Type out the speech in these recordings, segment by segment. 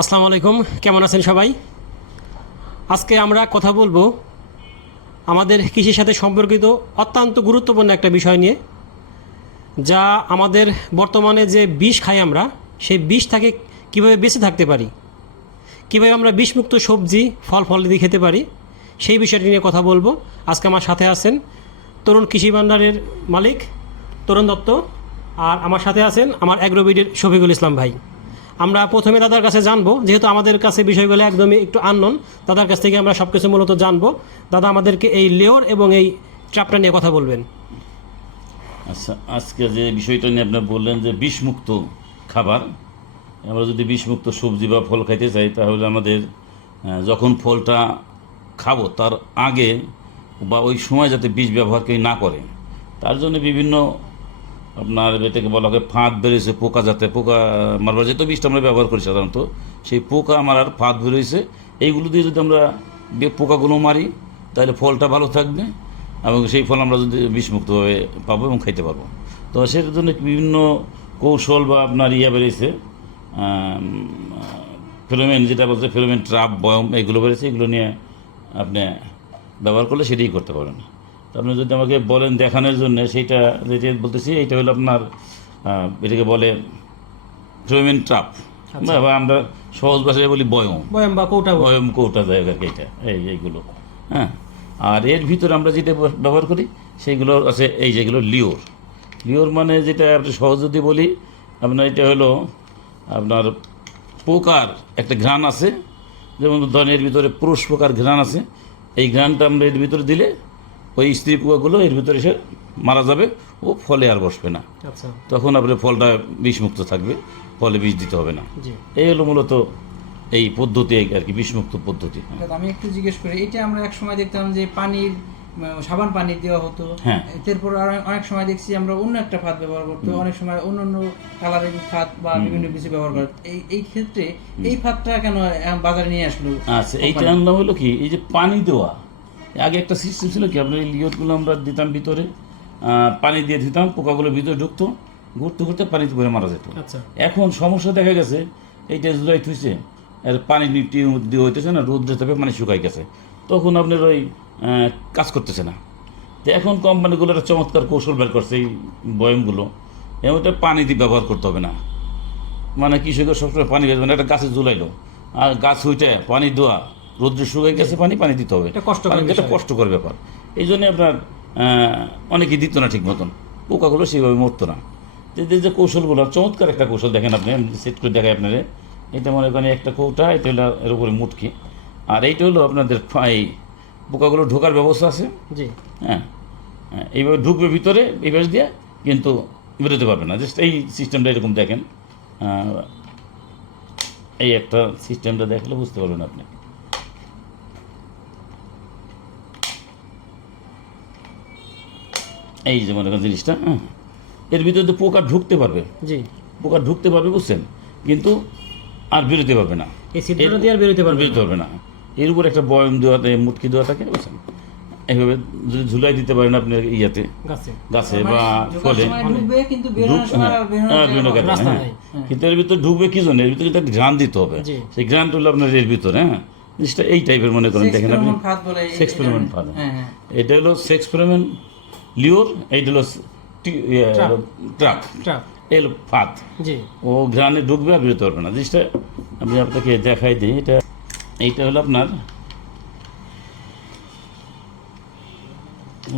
আসসালামু আলাইকুম, কেমন আছেন সবাই? আজকে আমরা কথা বলব আমাদের কৃষির সাথে সম্পর্কিত অত্যন্ত গুরুত্বপূর্ণ একটা বিষয় নিয়ে, যা আমাদের বর্তমানে যে বিষ খাই আমরা, সেই বিষ থেকে কীভাবে বেঁচে থাকতে পারি, কীভাবে আমরা বিষমুক্ত সবজি, ফল ফল দিয়ে খেতে পারি, সেই বিষয়টি নিয়ে কথা বলব। আজকে আমার সাথে আছেন তরুণ কৃষি ভাণ্ডারের মালিক তরুণ দত্ত, আর আমার সাথে আছেন আমার অ্যাগ্রোবিডের শফিকুল ইসলাম ভাই। আমরা প্রথমে দাদার কাছে জানব, যেহেতু আমাদের কাছে বিষয়গুলো একদমই একটু আননোন দাদার কাছ থেকে আমরা সব কিছু মূলত জানব। দাদা, আমাদেরকে এই লেয়ার এবং এই ট্রাপটা নিয়ে কথা বলবেন। আচ্ছা আজকে যে বিষয়টা নিয়ে আপনি বললেন যে বিষমুক্ত খাবার, আমরা যদি বিষমুক্ত সবজি বা ফল খাইতে চাই, তাহলে আমাদের যখন ফলটা খাব, তার আগে বা ওই সময় যাতে বিষ ব্যবহার কেউ না করে, তার জন্য বিভিন্ন আপনার এটাকে বলা হয় ফাঁদ বেরিয়েছে পোকা যাতে, পোকা মারবার যেহেতু বিষটা আমরা ব্যবহার করি সাধারণত, সেই পোকা মারার ফাঁদ বেরিয়েছে এইগুলো দিয়ে যদি আমরা পোকাগুলো মারি, তাহলে ফলটা ভালো থাকবে এবং সেই ফল আমরা যদি বিষমুক্তভাবে পাবো এবং খাইতে পারব। তো সেটার জন্য বিভিন্ন কৌশল বা আপনার ইয়া বেরিয়েছে ফিলোমেন যেটা বলছে ফিলোমেন ট্রাপ, বয়ম, এগুলো বেরিয়েছে এগুলো নিয়ে আপনি ব্যবহার করলে সেটাই করতে পারেন আপনি যদি আমাকে বলেন দেখানোর জন্য সেইটা যেটা বলতেছি এইটা হলো আপনার এটাকে বলে ফিলোমেন ট্রাপ বা আমরা সহজ ভাষায় বলি বয়ম। বয়ম বা কৌটা। বয়ম। কৌটা জায়গা এটা এই এইগুলো। হ্যাঁ? আর এর ভিতরে আমরা যেটা ব্যবহার করি সেইগুলো আছে এই যেগুলো লিওর। লিওর মানে যেটা আপনি সহজ যদি বলি আপনার এটা হলো আপনার পোকার একটা ঘ্রাণ আছে। যেমন ধরেন এর ভিতরে পুরুষ পোকার ঘ্রাণ আছে। এই ঘ্রাণটা আমরা এর ভিতরে দিলে ওই স্ত্রী পোকাগুলো এর ভিতরে এসে মারা যাবে ও ফলে আর বসবে না। আচ্ছা। তখন আপনার ফলটা বিষমুক্ত থাকবে ফলে বিষ দিতে হবে না। এই হলো মূলত এই পদ্ধতি আর কি বিষমুক্ত পদ্ধতি। দাদা, আমি একটু জিজ্ঞেস করি এটা আমরা এক সময় দেখতাম যে পানির সাবান পানি দেওয়া হতো। হ্যাঁ। এরপর আর অনেক সময় দেখছি আমরা অন্য একটা ফাঁদ ব্যবহার করতো অনেক সময় অন্য অন্য কালারের ফাঁদ বা বিভিন্ন কিছু ব্যবহার করতো এই এই ক্ষেত্রে এই ফাঁদটা কেন বাজারে নিয়ে আসলো আচ্ছা এইটা আনলাম হলো কি এই যে পানি দেওয়া আগে একটা সিস্টেম ছিল কি আপনার এই লিওরগুলো আমরা দিতাম ভিতরে পানি দিয়ে দিতাম পোকাগুলো ভিতরে ঢুকতো ঘুরতে ঘুরতে পানিতে ভরে মারা যেত। আচ্ছা। এখন সমস্যা দেখা গেছে এইটা জুলাই থুইছে আর পানি দিয়ে হইতেছে না রোদ হবে মানে শুকাই গেছে। তখন আপনার ওই কাজ করতেছে না। তো এখন কোম্পানিগুলো একটা চমৎকার কৌশল বের করছে এই বয়মগুলো। এমনটা পানি দিয়ে ব্যবহার করতে হবে না। মানে কৃষকের সবসময় পানি বেরবে না একটা গাছে ঝুলাইলো। আর গাছ হইতে পানি দেওয়া রোদ্রে শুকাই গেছে পানি পানি দিতে হবে। এটা মানে এটা। কষ্টকর ব্যাপার। এই জন্য আপনার অনেকে দিত না ঠিক মতন। পোকাগুলো সেইভাবে মরতো না। এদের যে কৌশলগুলো চমৎকার একটা কৌশল দেখেন আপনি সেট করে দেখাই আপনারে এটা মনে করেন একটা কৌটা এটা হলো এর উপরে মুটকি। আর এইটা হলো আপনাদের এই পোকাগুলো ঢোকার ব্যবস্থা আছে? জি। হ্যাঁ। হ্যাঁ, এইভাবে ঢুকবে ভিতরে এই পাশ দিয়ে কিন্তু বেরোতে পারবে না। জাস্ট এই সিস্টেমটা এরকম দেখেন। এই একটা সিস্টেমটা দেখলে বুঝতে পারবেন আপনি। এই যে মনে করেন জিনিসটা হ্যাঁ? এর ভিতরে তো পোকা ঢুকতে পারবে। জি। পোকা ঢুকতে পারবে বুঝছেন? কিন্তু আর বেরোতে পারবে না। এই ছিদ্রটা দিয়ে আর বেরোতে পারবে বেরোতে পারবে না। এর উপর একটা বয়ম দেওয়া থাকে মুটকি দেওয়া থাকে বুঝছেন? এইভাবে যদি ঝুলাই দিতে পারেন আপনি ইয়াতে গাছে। গাছে মানে বা ফলে। কিন্তু সময় হ্যাঁ, হ্যাঁ, হ্যাঁ। কিন্তু এর ভিতরে ঢুকবে কি জন্য? এর ভিতরে কিন্তু একটা ঘ্রাণ দিতে হবে। সেই ঘ্রাণটা হলো আপনার এর ভিতরে হ্যাঁ? জিনিসটা এই টাইপের মনে করেন দেখেন আপনি। Experiment ফাঁদ। এটা- ফাঁদ এটা হলো এক্সপেরিমেন্ট লিওর এইটা হলো ট্রাক ফাঁদ জি। ও ঘ্রাণে ঢুকবে আর বেরোতে পারবে না। জিনিসটা আমি আপনাকে দেখাই দিই এটা এইটা হলো আপনার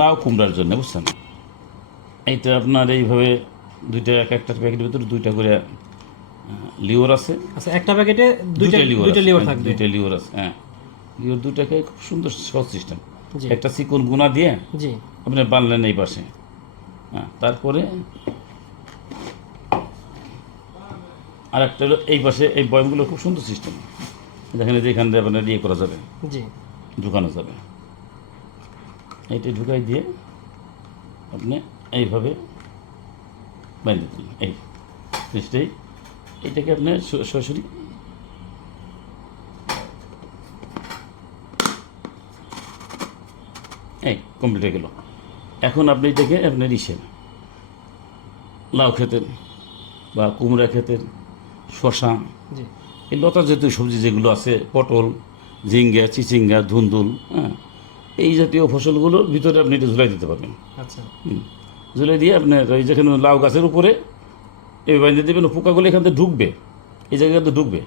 লাউ কুমড়ার জন্য বুঝছেন? এইটা আপনার এইভাবে দুইটা এক একটা প্যাকেটের ভিতরে দুইটা করে লিওর আছে। আচ্ছা একটা প্যাকেটে দুইটা দুইটা লিভার হ্যাঁ, থাকবে। দুইটা লিওর আছে হ্যাঁ। লিওর দুইটাকে খুব সুন্দর সহজ সিস্টেম। একটা চিকন গুণা দিয়ে জি। আপনি বানলেন এই পাশে। হ্যাঁ তারপরে আর একটা হলো এই পাশে এই বয়মগুলো খুব সুন্দর সিস্টেম। দেখেন এই যে এখান দিয়ে আপনার ইয়ে করা যাবে। জি। ঢুকানো যাবে। এইটা ঢুকাই দিয়ে আপনি এইভাবে বেঁধে দিন এই জিনিসটাই এইটাকে আপনি সরাসরি এই কমপ্লিট হয়ে গেল। এখন আপনি এটাকে আপনার ইসেন লাউ খেতেন বা কুমড়া খেতেন শশা এই লতা জাতীয় সবজি যেগুলো আছে পটল ঝিঙ্গা চিচিঙ্গা ধুন্দুল হ্যাঁ এই জাতীয় ফসলগুলোর ভিতরে আপনি এটা ঝুলাই দিতে পারবেন। আচ্ছা। হুম। ঝুলাই দিয়ে আপনার ওই যেখানে লাউ গাছের উপরে এই বাইন্দে দেবেন পোকাগুলো এখান থেকে ঢুকবে এই জায়গাতে ঢুকবে।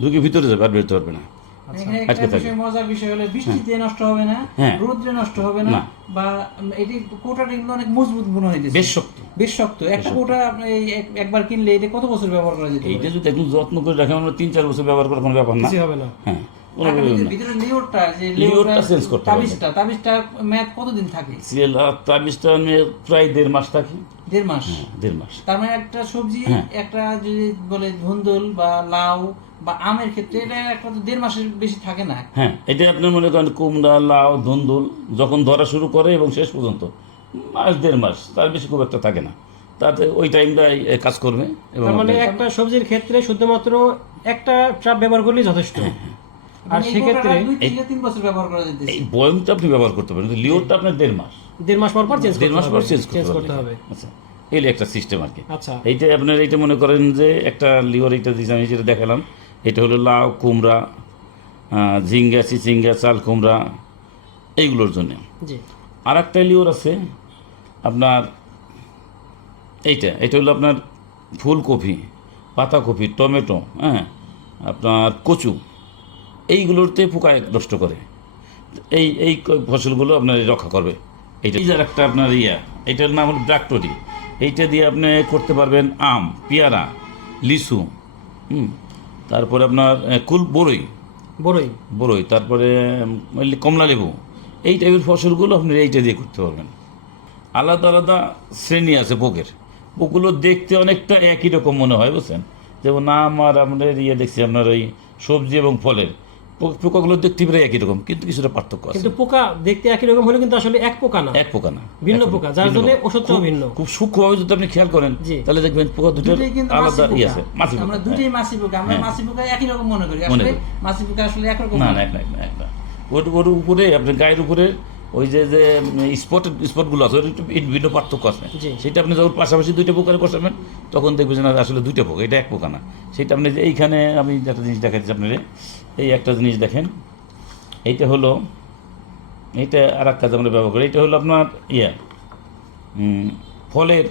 ঢুকে ভিতরে যাবে আর বেরোতে পারবে না। আটকে একটা মজার বিষয় হলো বৃষ্টিতে নষ্ট হবে না। রোদ্রে নষ্ট হবে না না। বা এটি কোটাটা কিন্তু অনেক মজবুত মনে হইতেছে। বেশ শক্ত। বেশ শক্ত। একটা কোটা আপনি এই এক- একবার কিনলে এটা কত বছর ব্যবহার করা যেতে এইটা যদি একটু যত্ন করে রাখেন আমরা তিন চার বছর ব্যবহার করার কোনো ব্যাপার না। কিছু হবে না। হ্যাঁ কোনো আর ব্যাপার ভিতরে- লেয়ারটা যে লেয়ারটা লেয়ারটা করতে হবে। তাবিজটা তাবিজটা মেয়াদ কতদিন থাকে? সিএল তাবিজটা প্রায় দেড় মাস থাকি। দেড় মাস? হ্যাঁ দেড় মাস। তার মানে একটা সবজি হ্যাঁ। একটা যদি বলে ধুন্দুল বা লাউ বা আমের ক্ষেত্রে এটা একটা তো দেড় মাসের বেশি থাকে না। হ্যাঁ এটা আপনি মনে করেন কুমড়া লাউ ধুন্দুল যখন ধরা শুরু করে এবং শেষ পর্যন্ত মাস দেড় মাস তার বেশি খুব একটা থাকে না। তাতে ওই টাইমটাই কাজ করবে এবং মানে একটা সবজির ক্ষেত্রে শুধুমাত্র একটা ট্রাপ ব্যবহার করলেই যথেষ্ট। আর সেক্ষেত্রে কোটাটা দুই তিন বছর ব্যবহার করা যেতেছে। এই বয়মটা আপনি ব্যবহার করতে পারেন কিন্তু লিওরটা আপনার দেড় মাস। দেড় মাস পর পর চেঞ্জ দেড় মাস পর চেঞ্জ চেঞ্জ করতে হবে। হবে। আচ্ছা এই একটা সিস্টেম আর কি। আচ্ছা। এইটা আপনার এইটা মনে করেন যে একটা লিওর এইটা দিয়েছে আমি যেটা দেখালাম এটা হলো লাউ কুমড়া ঝিঙ্গা চিচিঙ্গা চাল কুমড়া এইগুলোর জন্য। আর একটা লিওর আছে আপনার এইটা এটা হলো আপনার ফুলকপি পাতাকপি টমেটো হ্যাঁ আপনার কচু এইগুলোতে পোকা নষ্ট করে। এই এই ফসলগুলো আপনার রক্ষা করবে। এইটা এই যে একটা আপনার ইয়া এইটার নাম হলো ব্রাকটরি। এইটা দিয়ে আপনি করতে পারবেন আম পেয়ারা লিচু হুম তারপরে আপনার কুল বড়ই বড়ই বড়ই তারপরে কমলা লেবু। এই টাইপের ফসলগুলো আপনি এইটা দিয়ে করতে পারবেন। আলাদা আলাদা শ্রেণি আছে পোকের। পোকগুলো দেখতে অনেকটা একই রকম মনে হয় বুঝছেন? যেমন নাম আর আমাদের ইয়ে দেখছি আপনার ওই সবজি এবং ফলের। পোকাগুলো দেখতে প্রায় একই রকম কিন্তু কিছুটা পার্থক্য আছে। কিন্তু পোকা দেখতে একই রকম হলে কিন্তু আসলে এক পোকা না। এক পোকা না। ভিন্ন পোকা, যার জন্য। ওষুধটাও ভিন্ন। খুব সূক্ষ্মভাবে যদি আপনি খেয়াল করেন তাহলে দেখবেন পোকা দুটো আলাদা মাছি ইয়ে আছে মাছি আমরা দুটেই মাছি পোকা আমরা হ্যাঁ। মাছি পোকা একই রকম মনে করি। আসলে মাছি পোকা আসলে একরকম না না। না। এক না এক না ওর উপরে আপনার গায়ের উপরে ওই যে যে স্পট স্পটগুলো আছে ওর একটু ভিন্ন পার্থক্য আছে। সেটা আপনি যখন পাশাপাশি দুইটা পোকারে বসাবেন তখন দেখবেন যে না আসলে দুইটা পোকা এটা এক পোকা না। সেটা আপনি যে এইখানে আমি একটা জিনিস দেখাচ্ছি আপনার। এই একটা জিনিস দেখেন এইটা হলো এইটা আর এক কাজ আমরা ব্যবহার করি এটা হলো আপনার ইয়া ফলের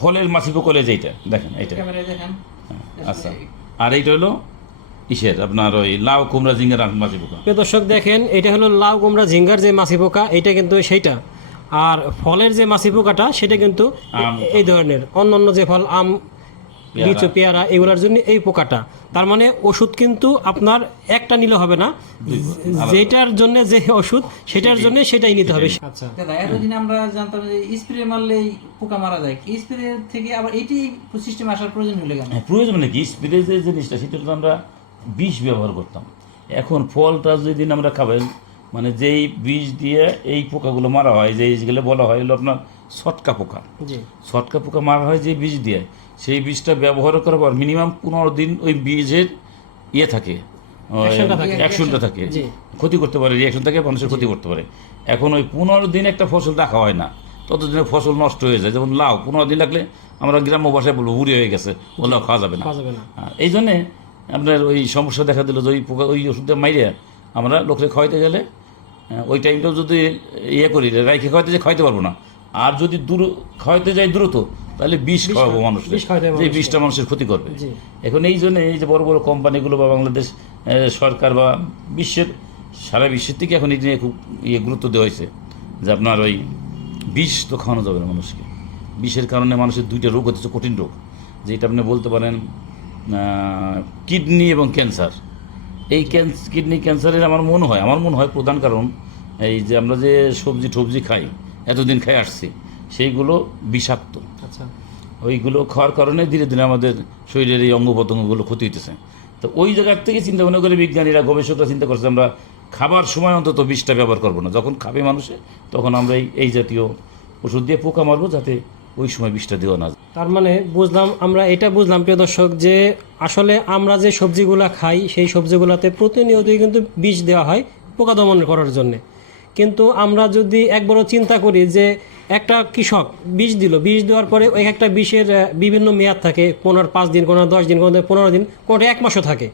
ফলের মাছি পোকলে যেইটা দেখেন এইটা। দেখেন। আচ্ছা। আর এইটা হলো ইসের আপনার ওই লাউ কুমড়া জিঙ্গার মাছি পোকা দর্শক দেখেন এটা হলো লাউ কুমড়া ঝিঙ্গার যে মাছি পোকা এটা কিন্তু সেইটা। আর ফলের যে মাছি পোকাটা সেটা কিন্তু এই ধরনের অন্য অন্য যে ফল আম লিচু পেয়ারা এগুলোর জন্য এই পোকাটা। তার মানে ওষুধ কিন্তু আপনার একটা নিলে হবে না। যেটার জন্য যে ওষুধ সেটার জন্য সেটাই নিতে হবে। আচ্ছা। দাদা এতদিন আমরা জানতাম যে স্প্রে মারলেই পোকা মারা যায়। স্প্রে থেকে আবার এইটি সিস্টেম আসার প্রয়োজন হলে কেন? হ্যাঁ প্রয়োজন মানে কি? স্প্রে যে জিনিসটা সেটা তো আমরা বিষ ব্যবহার করতাম। এখন ফলটা যেদিন আমরা খাবেন মানে যেই বিষ দিয়ে এই পোকাগুলো মারা হয় যে যেগুলো বলা হয় হলো আপনার ছটকা পোকা। ছটকা পোকা মারা হয় যে বীজ দিয়ে সেই বীজটা ব্যবহার করার পর মিনিমাম পনেরো দিন ওই বীজের ইয়ে থাকে। অ্যাকশনটা থাকে। ক্ষতি করতে পারে রিয়াকশন থাকে মানুষের ক্ষতি করতে পারে। এখন ওই পনেরো দিন একটা ফসল রাখা হয় না ততদিনে ফসল নষ্ট হয়ে যায়। যেমন লাউ পনেরো দিন লাগলে আমরা গ্রাম্য ভাষায় বলব উড়ে হয়ে গেছে ও লাউ খাওয়া যাবে না। যাবে না। এই জন্যে আপনার ওই সমস্যা দেখা দিল যে ওই পোকা ওই ওষুধটা মাইরে আমরা লোকরে খাওয়াইতে গেলে ওই টাইমটাও যদি ইয়ে করি রাইখে খাওয়াইতে যে খাওয়াইতে পারব না। আর যদি দূর খাওয়াইতে যাই দ্রুত তাহলে বিষ খাওয়াবো মানুষ বিষ খাওয়াতে হবে যে বিষটা মানুষের ক্ষতি করবে। এখন এই জন্য এই যে বড় বড় কোম্পানিগুলো বা বাংলাদেশ সরকার বা বিশ্বের সারা বিশ্বের থেকে এখন এই নিয়ে খুব ইয়ে গুরুত্ব দেওয়া হয়েছে যে আপনার ওই বিষ তো খাওয়ানো যাবে না মানুষকে। বিষের কারণে মানুষের দুইটা রোগ হচ্ছে কঠিন রোগ। যেটা আপনি বলতে পারেন কিডনি এবং ক্যান্সার। এই কিডনি ক্যান্সারের আমার মনে হয় আমার মনে হয় প্রধান কারণ এই যে আমরা যে সবজি টবজি খাই এতদিন খাই আসছি সেইগুলো বিষাক্ত। আচ্ছা। ওইগুলো খাওয়ার কারণে ধীরে ধীরে আমাদের শরীরের এই অঙ্গ প্রত্যঙ্গগুলো ক্ষতি হইতেছে। তো ওই জায়গার থেকে চিন্তা ভাবনা করে বিজ্ঞানীরা গবেষকরা চিন্তা করছে আমরা খাবার সময় অন্তত বিষটা ব্যবহার করব না। যখন খাবে মানুষে তখন আমরা এই এই জাতীয় ওষুধ দিয়ে পোকা মারবো যাতে ওই সময় বিষটা দেওয়া না। তার মানে বুঝলাম, আমরা এটা বুঝলাম, প্রিয় দর্শক, যে আসলে আমরা যে সবজিগুলা খাই, সেই সবজিগুলোতে প্রতিনিয়তই কিন্তু বিষ দেওয়া হয় পোকা দমন করার জন্য। কিন্তু আমরা যদি একবারও চিন্তা করি যে একটা কৃষক বীজ দিল বীজ দেওয়ার পরে ওই একটা বিষের বিভিন্ন মেয়াদ থাকে, পনেরো, পাঁচ দিন, কোনো দশ দিন, কোনো পনেরো দিন কোনোটা এক মাসও থাকে।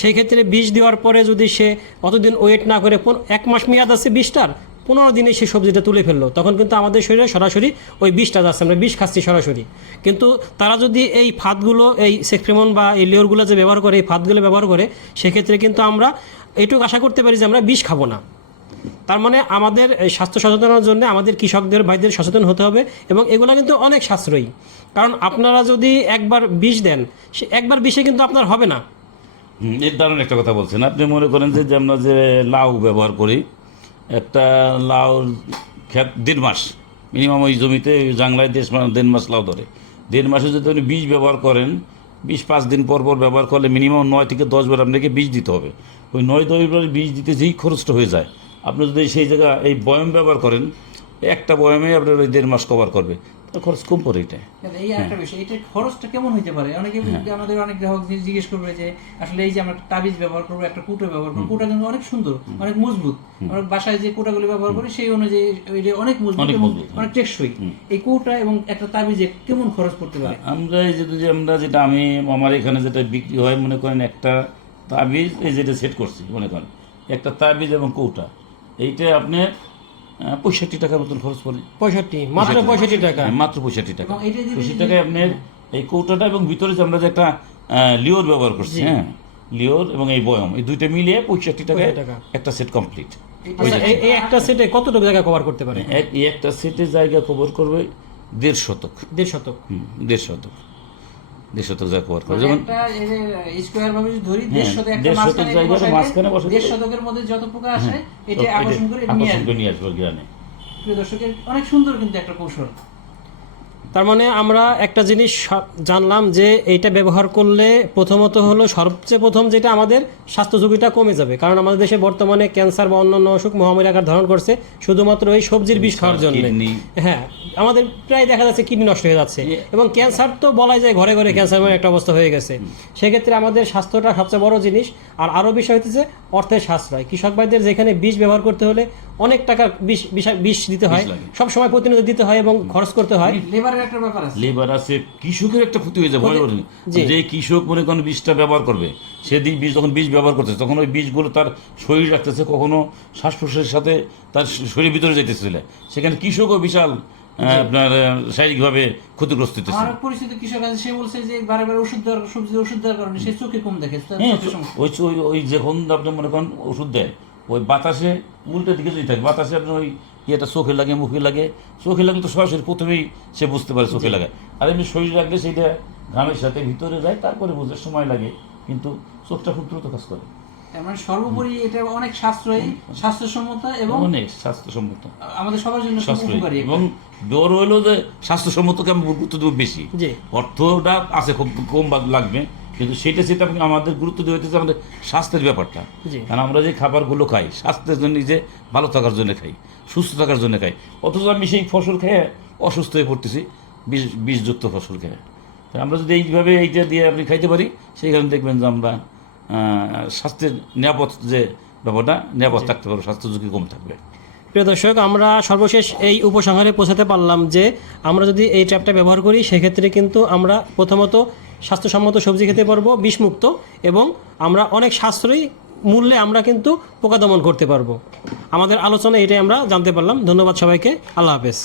সেই ক্ষেত্রে বীজ দেওয়ার পরে যদি সে অতদিন ওয়েট না করে এক মাস মেয়াদ আছে বীজটার পনেরো দিনে সে সবজিটা তুলে ফেলল। তখন কিন্তু আমাদের শরীরে সরাসরি ওই বিষটা যাচ্ছে, আমরা বিষ খাচ্ছি সরাসরি। কিন্তু তারা যদি এই ফাঁদগুলো, এই সেক্রেমন বা এই লেয়ারগুলো যে ব্যবহার করে, এই ফাঁদগুলো ব্যবহার করে, সেক্ষেত্রে কিন্তু আমরা এটুকু আশা করতে পারি যে আমরা বিষ খাব না। তার মানে আমাদের স্বাস্থ্য সচেতনার জন্য আমাদের কৃষকদের, ভাইদের সচেতন হতে হবে এবং এগুলো কিন্তু অনেক সাশ্রয়ী। কারণ আপনারা যদি একবার বিষ দেন, সে একবার বিষে কিন্তু আপনার হবে না। এর দারুণ একটা কথা বলছেন। আপনি মনে করেন যে আমরা যে লাউ ব্যবহার করি একটা লাউ খেত দেড় মাস। মিনিমাম ওই জমিতে জাংলায় দেশ মাস দেড় মাস লাউ ধরে। দেড় মাসে যদি আপনি বীজ ব্যবহার করেন বিশ পাঁচ দিন পর পর ব্যবহার করলে মিনিমাম নয় থেকে দশ বার আপনাকে বীজ দিতে হবে। ওই নয় দশ বার বীজ দিতে যেই খরচটা হয়ে যায়, আপনি যদি সেই জায়গা এই বয়ম ব্যবহার করেন, একটা বয়মে আপনার ওই দেড় মাস কভার করবে। তার খরচ কম পড়ে এটা এই একটা বিষয় এটা খরচটা কেমন পারে? অনেকে আমাদের অনেক গ্রাহক জিজ্ঞেস করবে যে আসলে এই যে আমরা তাবিজ ব্যবহার করব একটা কুটো ব্যবহার করব কুটা কিন্তু অনেক সুন্দর অনেক মজবুত। আমরা বাসায় যে কুটাগুলি ব্যবহার করি সেই অনুযায়ী এটা অনেক মজবুত অনেক এবং হ্যাঁ। অনেক টেকসই। এই কুটা এবং একটা তাবিজে কেমন খরচ পড়তে পারে? আমরা এই যে আমরা যেটা আমি আমার এখানে যেটা বিক্রি হয় মনে করেন একটা তাবিজ এই যেটা সেট করছি মনে করেন। একটা তাবিজ এবং কৌটা। এইটা আপনার আহ, পঁয়ষট্টি টাকার মতন খরচ পড়ে। পঁয়ষট্টি মাত্র পঁয়ষট্টি টাকা। হ্যাঁ, মাত্র পঁয়ষট্টি টাকা। এবং পঁয়ষট্টি টাকায় আপনার এই কৌটাটা এবং ভিতরে যে আমরা যে একটা লিওর ব্যবহার করছি হ্যাঁ? লিওর এবং এই বয়ম এই দুইটা মিলিয়ে পঁয়ষট্টি টাকায় টাকা। একটা সেট কমপ্লিট আচ্ছা এই- এই একটা সেটে কতটুকু জায়গা কভার করতে পারে? এই একটা সেটের জায়গা কভার করবে দেড় শতক। দেড় শতক। দেড় শতক। দেড় শতক জায়গা কভার করবে মানে যেমন একটা স্কোয়ার ভাবে যদি ধরি হ্যাঁ, একটা দেড় মাঝখানে জায়গার মাঝখানে বসাইলে- দেড় শতকের মধ্যে যত পোকা আসে এটা আকর্ষণ করে নিয়ে আসবে। গ্রামে নিয়ে আসবে গ্রানে প্রিয় দর্শকের অনেক সুন্দর কিন্তু একটা কৌশল। তার মানে আমরা একটা জিনিস জানলাম যে এইটা ব্যবহার করলে প্রথমত হলো সবচেয়ে প্রথম যেটা আমাদের স্বাস্থ্য ঝুঁকিটা কমে যাবে। কারণ আমাদের দেশে বর্তমানে ক্যান্সার বা অন্যান্য অসুখ মহামারী আকার ধারণ করছে শুধুমাত্র এই সবজির বিষ খাওয়ার জন্য। হ্যাঁ আমাদের প্রায় দেখা যাচ্ছে কিডনি নষ্ট হয়ে যাচ্ছে। এবং ক্যান্সার তো বলাই যায় ঘরে ঘরে ক্যান্সার একটা অবস্থা হয়ে গেছে। সেক্ষেত্রে আমাদের স্বাস্থ্যটা সবচেয়ে বড় জিনিস। আর আরও বিষয় হচ্ছে অর্থের সাশ্রয়। কৃষক ভাইদের যেখানে বিষ ব্যবহার করতে হলে অনেক টাকা বিষ বিষ দিতে হয়। সব সময় প্রতিনিয়ত দিতে হয় এবং খরচ করতে হয়। লেবারের একটা ব্যাপার আছে। লেবার আছে কৃষকের একটা ক্ষতি হয়ে যাবে ভয় করেন। যে কৃষক মনে করেন বিষটা ব্যবহার করবে সে দিক বীজ যখন বীজ ব্যবহার করতেছে তখন ওই বীজগুলো তার শরীর রাখতেছে কখনো শ্বাস প্রশ্বাসের সাথে তার শরীরের ভিতরে যাইতেছিল সেখানে কৃষকও বিশাল আপনার শারীরিকভাবে ক্ষতিগ্রস্ত হইতেছে। আমার পরিচিত কৃষক আছে সে বলছে যে বারে বারে ওষুধ দেওয়ার সবজির ওষুধ দেওয়ার কারণে সে চোখে কম দেখে হ্যাঁ। ওই ওই- যখন আপনি মনে করেন ওষুধ দেয় ওই বাতাসে উল্টো দিকে যদি থাকে বাতাসে আপনার ওই ইয়েটা চোখে লাগে মুখে লাগে চোখে লাগলে তো সরাসরি প্রথমেই সে বুঝতে পারে চোখে লাগে। আর এমনি শরীর রাখলে সেইটা ঘামের সাথে ভিতরে যায় তারপরে বুঝতে সময় লাগে কিন্তু চোখটা খুব দ্রুত কাজ করে। মানে সর্বোপরি এটা অনেক সাশ্রয়ী স্বাস্থ্যসম্মত এবং অনেক স্বাস্থ্যসম্মত। আমাদের সবার জন্য উপকারী এবং বড় হলো যে স্বাস্থ্যসম্মতকে আমি গুরুত্ব দেবো বেশি। অর্থটা আছে খুব কম লাগবে কিন্তু সেটা সেটা আমাদের গুরুত্ব দেওয়া হইতেছে আমাদের স্বাস্থ্যের ব্যাপারটা। কারণ আমরা যে খাবারগুলো খাই স্বাস্থ্যের জন্য যে ভালো থাকার জন্য খাই সুস্থ থাকার জন্য খাই। অথচ আমি সেই ফসল খেয়ে অসুস্থ হয়ে পড়তেছি বিষ বিষযুক্ত ফসল খেয়ে। আমরা যদি এইভাবে এইটা দিয়ে আপনি খাইতে পারি সেইখানে দেখবেন যে আমরা স্বাস্থ্যের নিরাপদ যে ব্যাপারটা নিরাপদ থাকতে পারবে স্বাস্থ্য ঝুঁকি কম থাকবে। প্রিয় দর্শক আমরা সর্বশেষ এই উপসংহারে পৌঁছাতে পারলাম যে আমরা যদি এই ট্র্যাপটা ব্যবহার করি সেক্ষেত্রে কিন্তু আমরা প্রথমত স্বাস্থ্যসম্মত সবজি খেতে পারব বিষমুক্ত এবং আমরা অনেক সাশ্রয়ী মূল্যে আমরা কিন্তু পোকা দমন করতে পারব। আমাদের আলোচনা এটাই আমরা জানতে পারলাম। ধন্যবাদ সবাইকে। আল্লাহ হাফেজ।